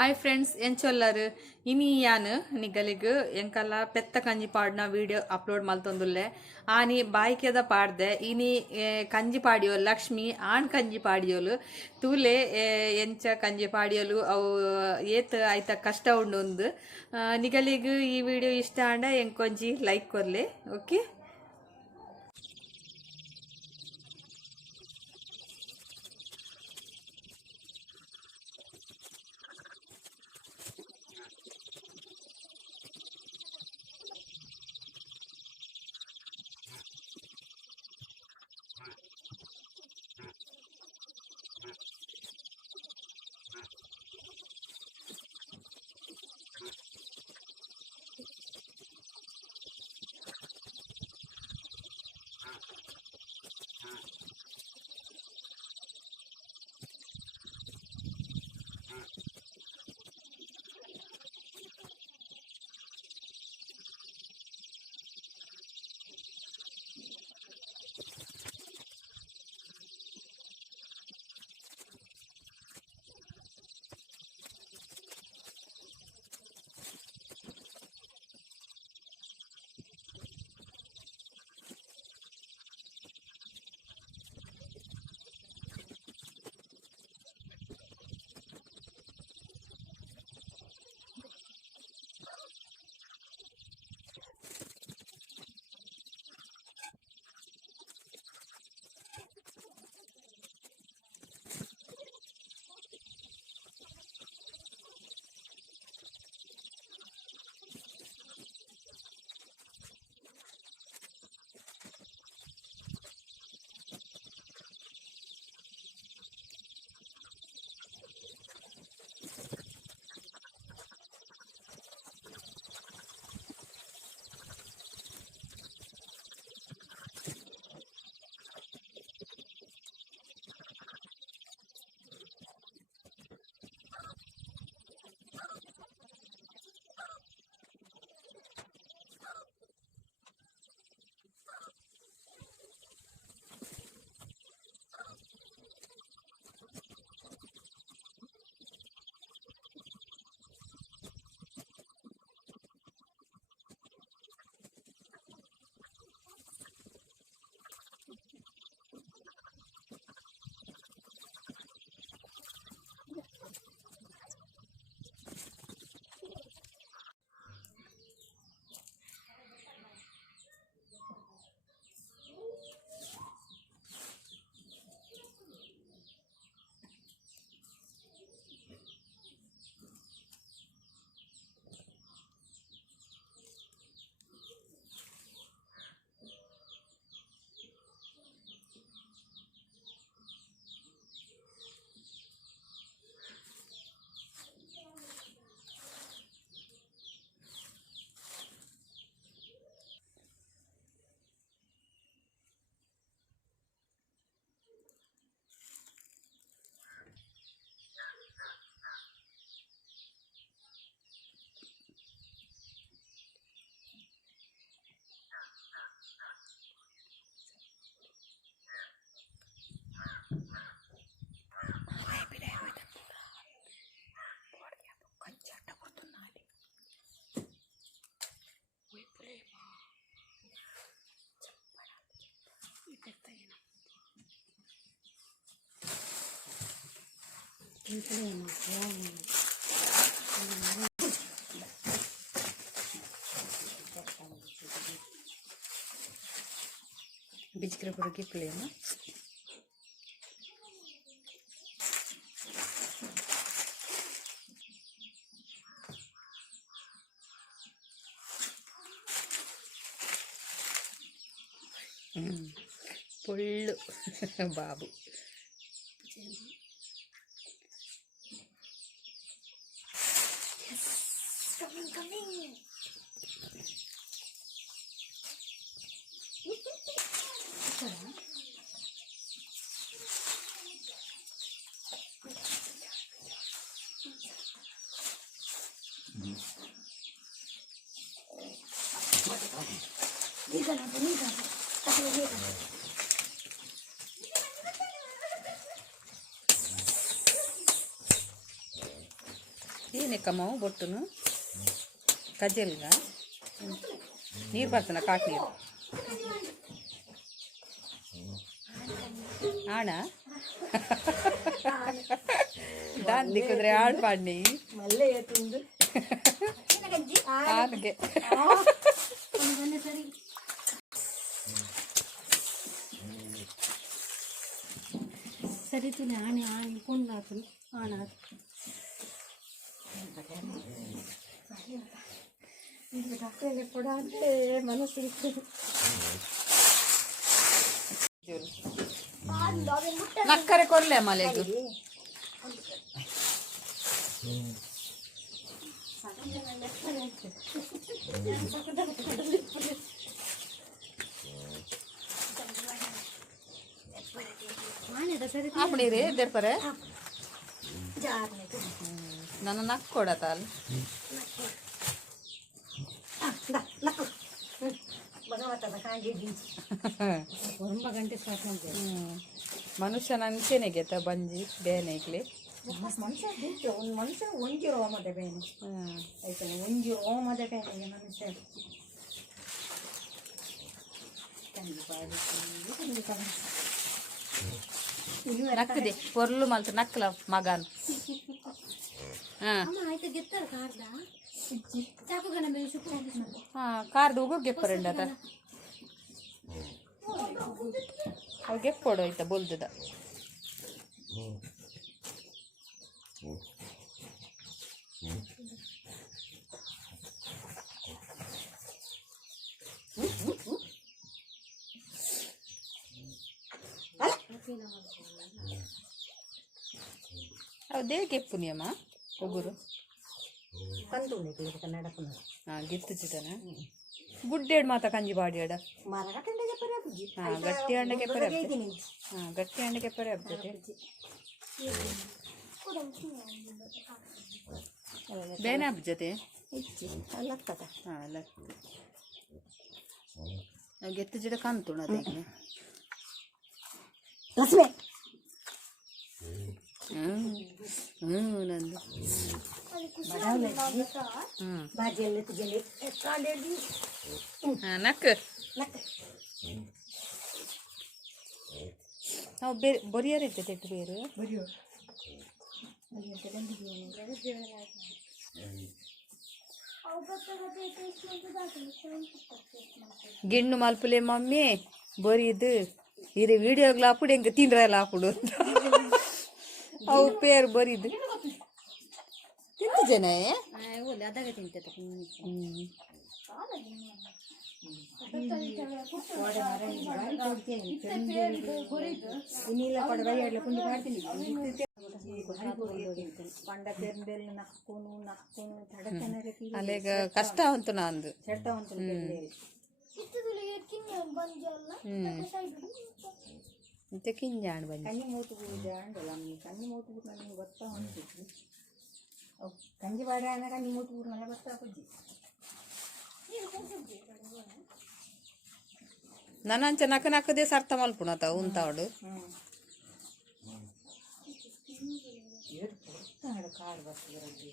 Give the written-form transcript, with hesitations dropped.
Hi friends ಎಂಚೊಲ್ಲರು ಇನಿ ಯಾನು ನಿಗಲಿಗು ಎಂಕಲ್ಲ ಪೆತ್ತ ಕಂಜಿ ಪಾಡ್ನ ವಿಡಿಯೋ ಅಪ್ಲೋಡ್ ಮಲ್ತೊಂದುಲ್ಲೆ ಆನಿ ಬಾಯ್ಕೆದ ಪಾಡ್ದೆ ಇನಿ ಕಂಜಿ ಪಾಡಿಯೋಲು ಲಕ್ಷ್ಮಿ ಆಣ್ ಕಂಜಿ ಪಾಡಿಯೋಲು ತೂಲೆ ಎಂಚ ಕಂಜಿ ಪಾಡಿಯೋಲು ಅವು ಏತ್ ಆಯ್ತ ಕಷ್ಟ ಉಂಡು ನಿಗಲಿಗು ಈ ವಿಡಿಯೋ ಇಷ್ಟ ಆಂಡ ಎಂಕೊಂಜಿ ಲೈಕ್ ಕೊರ್ಲೆ okay. Bicara pergi pelema. Pullu babu. Coming. ಏನಕ್ಕಮ್ಮವು ಬೊಟ್ಟುನು ಕಜ್ಜಲ್ಗ ನೀರು ಬರ್ತನ ಕಾಟ್ ನೀರು ಆಣ ದಾನ್ ದಿಕ್ಕಿದ್ರೆ ಆಡ್ ಪಾಡ್ನಿ ಆನೆಗೆ ಸರಿ ತುಲೆ ಆನೆ ಆನೆ ಕೊಂಡು ಹಾಕಲು ಆಣ ಕೊಡಾದ್ರೆ ಮನಸ್ಸು ನಕ್ಕರೆ ಕೊರ್ಲೆ ಮಲೆಗು அப்படி ரே தேர்ப்பರೆ ನನ್ನ ನಕ್ ಕೊಡತಾಲ್ ಮನುಷ್ಯನ ಅಂಚೆನೆಗೆತ ಬಂಜಿ ಬೇನೆಗ್ಲಿ ಮನುಷ್ಯ ಒಂಜಿ ರೋಮದ ಬೇನೆ ಆಯ್ತಲ್ಲ ಒಂಜಿ ರೋಮದ ಬೇನೆಗೆ ಮನುಷ್ಯ ನಕ್ಕದೆ ಪೊರ್ಲು ಮಲ್ತು ನಕ್ಕಲ ಮಗನ್ ಕಾರ್ದು ಉಗು ಗೆಪ್ಪರಂಡ ಅವು ಗೆಪ್ಪೋಡು ಆಯ್ತಾ ಬೊಲ್ದದ ಅದೇ ಗೆಪ್ಪು ನಿಯಮ ಒಗುರು ಗೆತ್ತುಚಿದನ ಗುಡ್ಡೇಡ್ ಮಾತ ಕಂಜಿ ಬಾಡಿಯಾಡ ಗಟ್ಟಿ ಹಣ್ಣಗೆ ಪರೆ ಗಟ್ಟಿ ಹಣ್ಣಗೆ ಪರೆ ಆಗ್ತದೆ ಬೇನೆ ಹಬ್ಬಜತೆ ಗೆತ್ತು ಜಿಡ ಕಾಣ್ತುಣ ಅದಕ್ಕೆ ನಂದು ನಕ್ ನಾವು ಬೇರೆ ಬರಿಯಾರಿದ್ದೆ ತೆಟ್ಟು ಬೇರೆ ಗಿಣ್ಣು ಮಲ್ಪುಲೆ ಮಮ್ಮಿ ಬರೀದು ಇದು ವಿಡಿಯೋಗ್ಲ ಹಾಪುಡು ಹೆಂಗೆ ತಿಂದ್ರಲ್ಲ ಹಾಪುಡು ಅವು ಪೇರು ಬರೀದು ತಿಂತಿದ್ದೇನೆ ಅದಾಗ ತಿಂತೈತೆ ಅಲ್ಲಿಗ ಕಷ್ಟ ಅಂತು ನಂದು ಮತ್ತೆ ಕಿಂಜಾಣ್ ಬಂದು ಕಂಜಿ ಬಾಡ ಕಣ್ಣಿ ಮೂತು ಊರು ಮನೆ ಬರ್ತಾ ಕುಜ್ಜಿ ನನ್ನಂಚ ನಕ್ಕ ನಕ್ಕದೇ ಸರ್ತ ಮಲ್ಪುಣತ ಉಂತಾವಡು ಕಾಡು ಬರ್ತದೆ